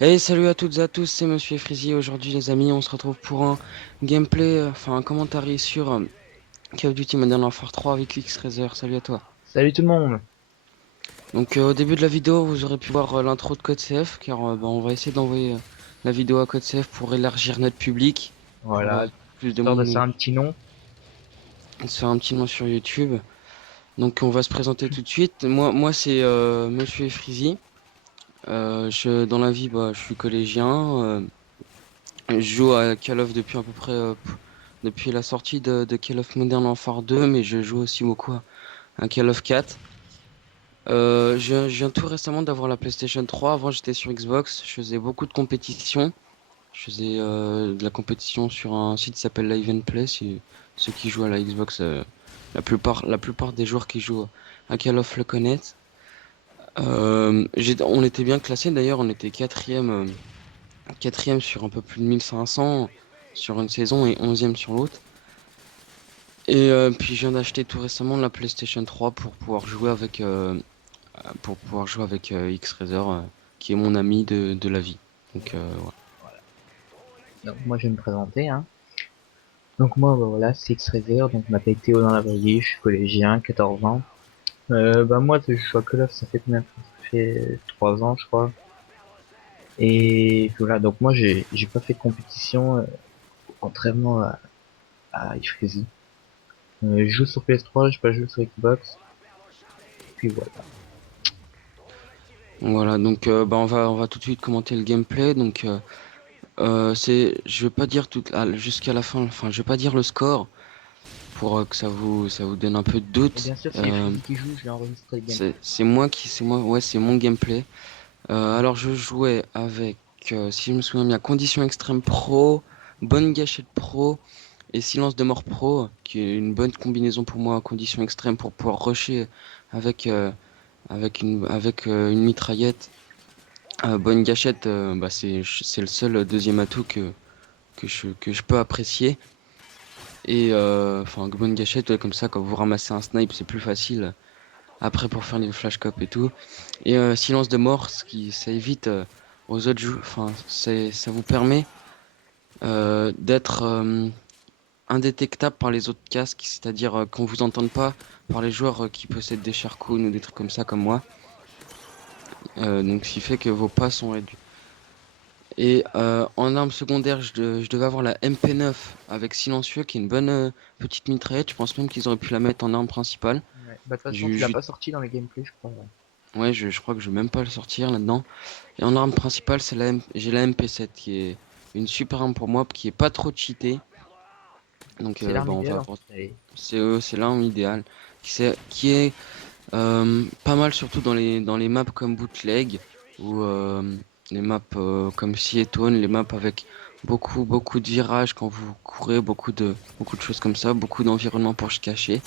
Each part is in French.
Hey, salut à toutes et à tous, c'est Monsieur Freezy. Aujourd'hui, les amis, on se retrouve pour un gameplay, enfin un commentaire sur Call of Duty Modern Warfare 3 avec X-Razer. Salut à toi. Salut tout le monde. Donc, au début de la vidéo, vous aurez pu voir l'intro de Code CF, car on va essayer d'envoyer la vidéo à Code CF pour élargir notre public, pour Voilà, plus de histoire de monde faire un petit nom. se faire un petit nom sur YouTube. Donc, on va se présenter tout de suite. Moi, c'est Monsieur Freezy. Dans la vie, je suis collégien. Je joue à Call of depuis à peu près depuis la sortie de Call of Modern Warfare 2, mais je joue aussi beaucoup à Call of 4. Je viens tout récemment d'avoir la PlayStation 3. Avant, j'étais sur Xbox. Je faisais beaucoup de compétitions. Je faisais de la compétition sur un site qui s'appelle Live and Play. Si ceux qui jouent à la Xbox, la plupart des joueurs qui jouent à Call of le connaissent. On était bien classé d'ailleurs. On était quatrième sur un peu plus de 1500 sur une saison et 11e sur l'autre. Et puis je viens d'acheter tout récemment la PlayStation 3 pour pouvoir jouer avec X-Razer, qui est mon ami de la vie. Donc voilà. Voilà. Donc moi je vais me présenter, hein. Donc moi voilà, c'est X-Razer, donc je m'appelle Théo dans la vraie vie, je suis collégien, 14 ans. Moi je joue à Call of, ça fait combien? Ça fait 3 ans je crois. Et voilà, donc moi j'ai pas fait de compétition, contrairement à Ifrizi. Je joue sur PS3, j'ai pas joué sur Xbox. Puis voilà. Voilà, donc on va tout de suite commenter le gameplay. Donc je vais pas dire jusqu'à la fin, enfin je vais pas dire le score pour que ça vous donne un peu de Et doute. bien sûr c'est Ifrizi qui joue, je l'ai enregistré le gameplay. Ouais, c'est mon gameplay. Alors je jouais avec, si je me souviens bien, Condition Extrême Pro, Bonne Gâchette Pro et Silence de Mort Pro, qui est une bonne combinaison pour moi à Condition Extrême pour pouvoir rusher avec, avec une mitraillette. Bonne Gâchette, c'est le seul deuxième atout que je peux apprécier. Et enfin, Bonne Gâchette, ouais, comme ça, quand vous ramassez un snipe, c'est plus facile après pour faire les flash cop et tout. Et silence de mort, ça évite aux autres joueurs, enfin, ça vous permet d'être indétectable par les autres casques, c'est-à-dire qu'on vous entende pas par les joueurs qui possèdent des Sharkoon ou des trucs comme ça comme moi. Donc ce qui fait que vos pas sont réduits. Et en arme secondaire, je devais avoir la MP9 avec silencieux, qui est une bonne petite mitraillette. Je pense même qu'ils auraient pu la mettre en arme principale. Ouais. Bah de toute façon tu J'ai l'as ju- pas sorti dans les gameplays je crois. Ouais. Ouais, je crois que je vais même pas le sortir là-dedans. Et en arme principale, j'ai la MP7 qui est une super arme pour moi, qui est pas trop cheatée. Donc C'est l'arme on va idéale en avoir. plus. Allez. C'est l'arme idéale. Qui est pas mal surtout dans les maps comme Bootleg ou les maps comme Seattle, les maps avec beaucoup de virages quand vous courez, beaucoup de choses comme ça, beaucoup d'environnement pour se cacher,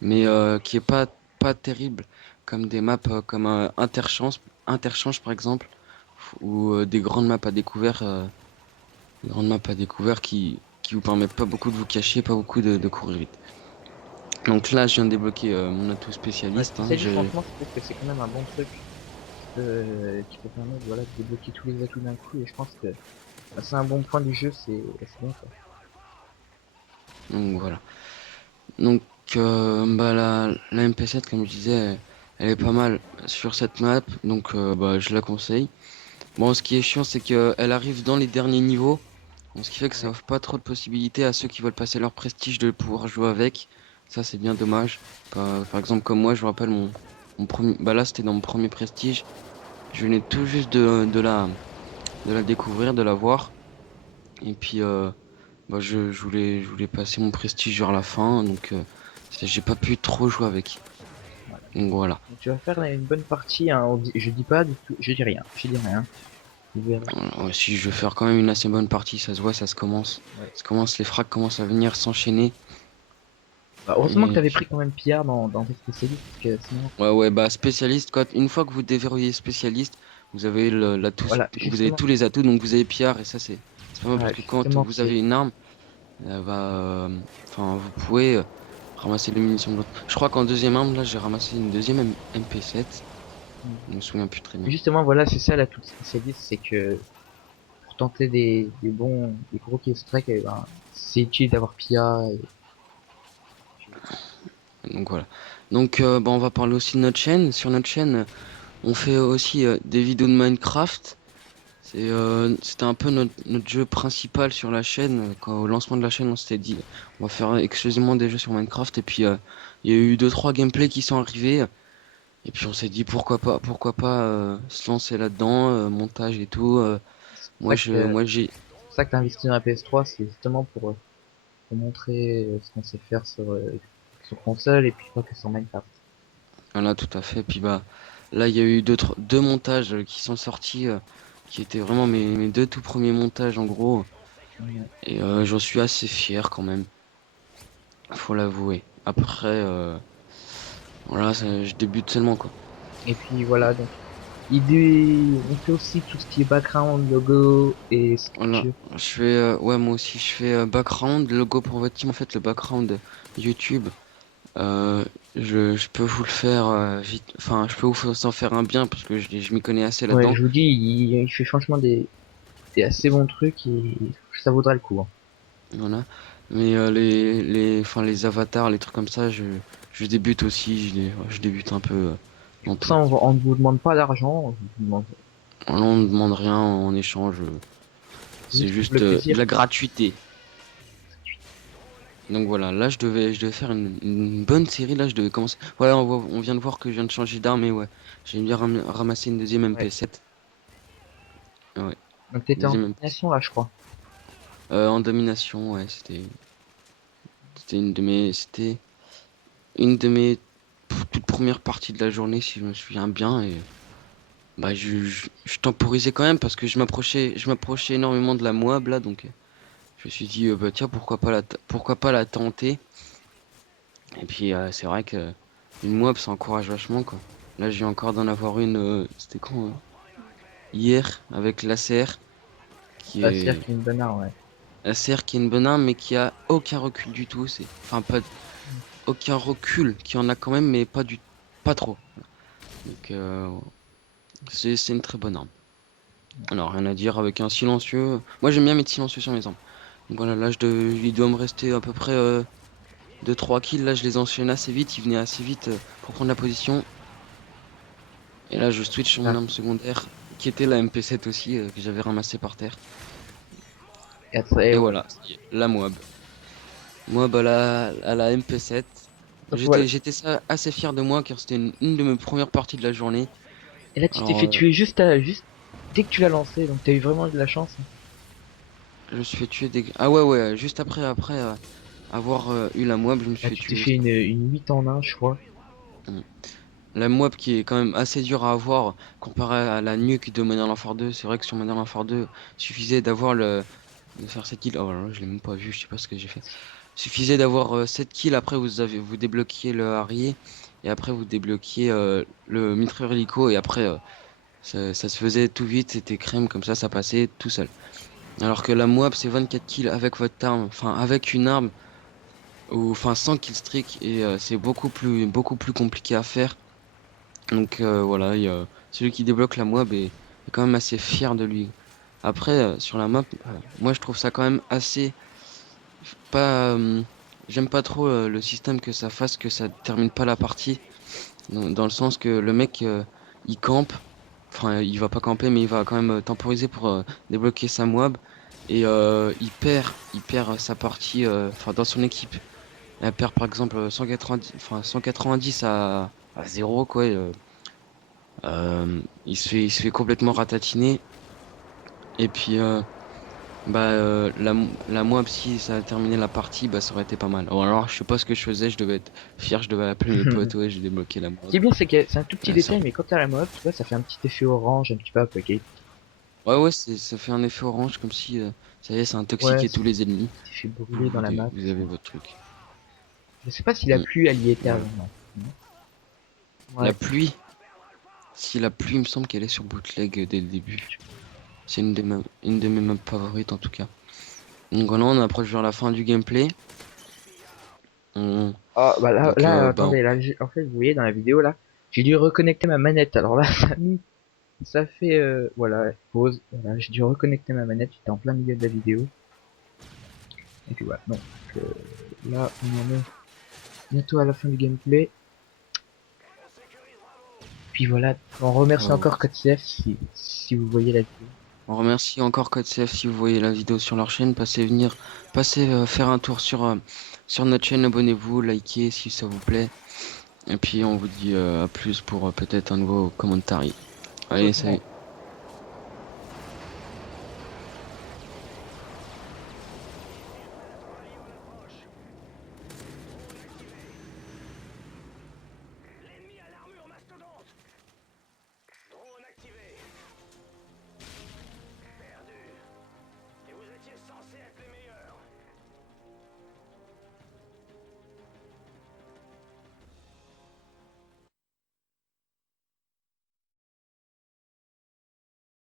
mais qui est pas terrible comme des maps comme Interchange par exemple, ou des grandes maps à découvert qui vous permettent pas beaucoup de vous cacher, pas beaucoup de courir vite. Donc là, je vion de débloquer mon atout Ouais, spécialiste. spécialiste, franchement, je trouve que c'est quand même un bon truc qui peut permettre voilà, de débloquer tous les atouts d'un coup. Et je pense que c'est un bon point du jeu, c'est bien quoi. Donc voilà. Donc la MP7, comme je disais, elle est pas mal sur cette map, donc je la conseille. Bon, ce qui est chiant, c'est qu'elle arrive dans les derniers niveaux, donc ce qui fait que ça Ouais. offre pas trop de possibilités à ceux qui veulent passer leur prestige de pouvoir jouer avec. Ça, c'est bien dommage. Par exemple, comme moi, je me rappelle mon premier. Bah là, c'était dans mon premier prestige. Je venais tout juste de la découvrir, de la voir. Et puis, je voulais passer mon prestige vers la fin, donc j'ai pas pu trop jouer avec. Voilà. Donc voilà. Donc tu vas faire une bonne partie, hein, je dis pas du tout, je dis rien, je dis rien. Tu verras. Ouais, si je veux faire quand même une assez bonne partie, ça se voit, ça se commence. Ouais. Ça commence, les frags commencent à venir s'enchaîner. Bah, heureusement que Et t'avais puis, pris quand même Pierre dans tes spécialistes, parce que sinon, ouais, ouais, spécialiste, une fois que vous déverrouillez spécialiste, vous avez voilà, vous avez justement, tous les atouts, donc vous avez PR, et ça, c'est pas mal parce voilà, que quand justement, vous c'est, avez une arme, enfin, vous pouvez ramasser les munitions de l'autre. Je crois qu'en deuxième arme, là, j'ai ramassé une deuxième MP7. Je me souviens plus très bien. Justement, voilà, c'est ça la toute spécialiste, c'est que pour tenter des gros kill strike, eh ben, c'est utile d'avoir Pia. Donc voilà. Donc bah, on va parler aussi de notre chaîne. Sur notre chaîne, on fait aussi des vidéos de Minecraft. C'était un peu notre jeu principal sur la chaîne. Quand, au lancement de la chaîne, on s'était dit, on va faire exclusivement des jeux sur Minecraft. Et puis, il y a eu deux, trois gameplays qui sont arrivés. Et puis, on s'est dit, pourquoi pas se lancer là-dedans, montage et tout. Moi, j'ai, C'est pour ça que t'as investi dans la PS3, c'est justement pour montrer ce qu'on sait faire sur console et puis pas que sur Minecraft. voilà, tout à fait. Puis, bah, là, il y a eu deux montages qui sont sortis, qui étaient vraiment mes deux tout premiers montages, en gros. Ouais. Et j'en suis assez fier quand même, faut l'avouer. Après, voilà, je débute seulement, quoi. Et puis voilà, donc on fait aussi tout ce qui est background, logo et Voilà, structure. je fais, ouais, moi aussi, je fais background, logo pour votre team, en fait, le background YouTube, euh, je peux vous le faire vite, enfin, je peux vous en faire un bien, parce que je m'y connais assez Ouais, là-dedans, je vous dis, il fait franchement des assez bons trucs et ça vaudra le coup, hein. voilà. Mais enfin, les avatars, les trucs comme ça, je débute aussi, je débute un peu dans Pour tout. ça, on ne vous demande pas d'argent, on vous demande On ne demande rien en échange, c'est juste pour le juste de plaisir, la quoi. gratuité. Donc voilà, là je devais faire une bonne série, là je devais commencer. Voilà, on vient de voir que je viens de changer d'arme, et ouais, j'ai bien ramassé une deuxième Ouais. MP7. Ouais, Donc t'étais en deuxième MP7. combinaison là, je crois. En domination, ouais, c'était une de mes toutes premières parties de la journée, si je me souviens bien, et bah je temporisais quand même parce que je m'approchais énormément de la Moab là, donc je me suis dit bah tiens, pourquoi pas la tenter. Et puis c'est vrai que une Moab ça encourage vachement, quoi. Là j'ai encore d'en avoir une, c'était quand hier avec l'ACR qui Ah, c'est-à-dire est qu'il y a une bonne arme, ouais. l'ACR qui est une bonne arme mais qui a aucun recul du tout. C'est enfin pas aucun recul, qui en a quand même mais pas trop. Donc c'est une très bonne arme. Alors rien à dire avec un silencieux. Moi j'aime bien mettre silencieux sur mes armes. Donc voilà, il doit me rester à peu près 2-3 kills. Là je les enchaîne assez vite, ils venaient assez vite pour prendre la position. Et là, je switch sur mon Ah. arme secondaire, qui était la MP7 aussi, que j'avais ramassée par terre. Et Et voilà. voilà, ça y est, la Moab. Moab à la MP7. Donc voilà. Assez fier de moi, car c'était une de mes premières parties de la journée. Et là, tu t'es Alors, fait tuer juste dès que tu l'as lancé, donc t'as eu vraiment de la chance, hein. je me suis fait tuer des... Ah ouais, ouais, juste après avoir eu la Moab, je me suis Là, fait tu t'es tuer fait aussi. une 8 en un, je crois. Mm. La Moab qui est quand même assez dure à avoir, comparé à la nuque de Modern Warfare 2. C'est vrai que sur Modern Warfare 2, suffisait de faire cette kill. Oh là là, je l'ai même pas vu, je sais pas ce que j'ai fait. Suffisait d'avoir 7 kills, après vous débloquiez le Harrier, et après vous débloquiez le mitrailleur hélico, et après ça se faisait tout vite, c'était crème, comme ça passait tout seul. Alors que la Moab c'est 24 kills avec votre arme, enfin avec une arme, ou enfin sans kill streak, et c'est beaucoup plus compliqué à faire. Donc voilà, celui qui débloque la Moab est quand même assez fier de lui. Après sur la map, moi je trouve ça quand même assez pas j'aime pas trop le système que ça fasse que ça termine pas la partie, dans le sens que le mec il campe, enfin il va pas camper mais il va quand même temporiser pour débloquer sa moab, et il perd sa partie, enfin dans son équipe elle perd par exemple 190, enfin 190 à 0 quoi, il se fait complètement ratatiner. Et puis la Moab, si ça a terminé la partie, bah ça aurait été pas mal. Ou alors je sais pas ce que je faisais, je devais être fier, je devais appeler mes potes, ouais, j'ai débloqué la Ce qui Moab. est bien, c'est que c'est un tout petit Ça- détail, mais quand t'as la mob, tu vois, ça fait un petit effet orange, un petit peu apocalyptique. Ouais, ouais, ça fait un effet orange, comme si ça y est, c'est Ouais, intoxiqué tous les ennemis. c'est fait brûler dans la map. Vous avez votre truc. Je sais pas si la Mm, pluie, elle y était voilà. avant, non. Non. La Ouais. pluie, si la pluie, il me semble qu'elle est sur bootleg dès le début. C'est une de mes maps favorites en tout cas. Donc voilà, on approche vers la fin du gameplay. On- Ah, bah Donc, là, bah, attendez, là, en fait, vous voyez dans la vidéo, là, J'ai dû reconnecter ma manette. Alors là, ça fait, voilà, pause. Voilà, j'ai dû reconnecter ma manette. J'étais en plein milieu de la vidéo. Et puis voilà. Donc là, on en est bientôt à la fin du gameplay. Puis voilà, on remercie Euh, encore CodeCF si vous voyez la vidéo. on remercie encore CodeCF si vous voyez la vidéo sur leur chaîne. Passez faire un tour sur notre chaîne. Abonnez-vous, likez si ça vous plaît. Et puis on vous dit à plus pour peut-être un nouveau commentary. On se Allez, retrouve salut.